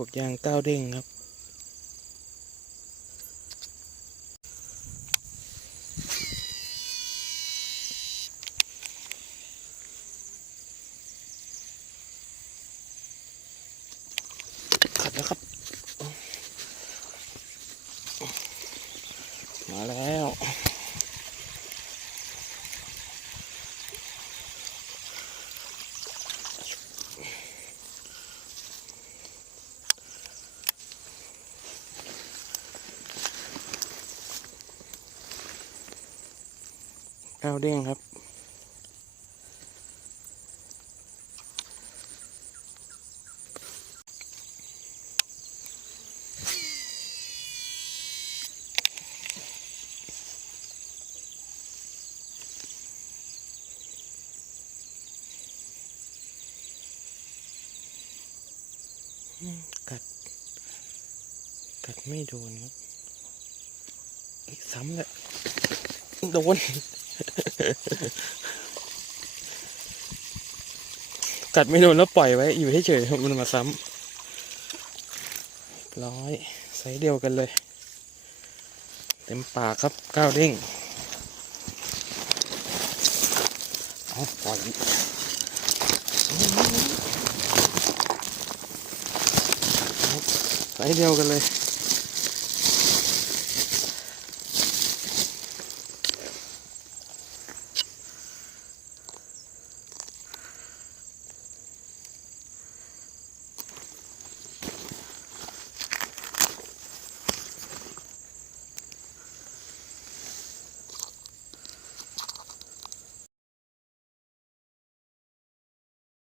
กบยางก้าวเด้งครับขัดแล้วครับมาแล้วก้าวเด้งครับกัดไม่โดนครับซ้ำเลยโดน กัดไม่โดนแล้วปล่อยไว้อยู่เฉยๆมันมาซ้ำร้อยไซส์เดียวกันเลยเต็มปากครับก้าวเด้งเอาปล่อยไซส์เดียวกันเลย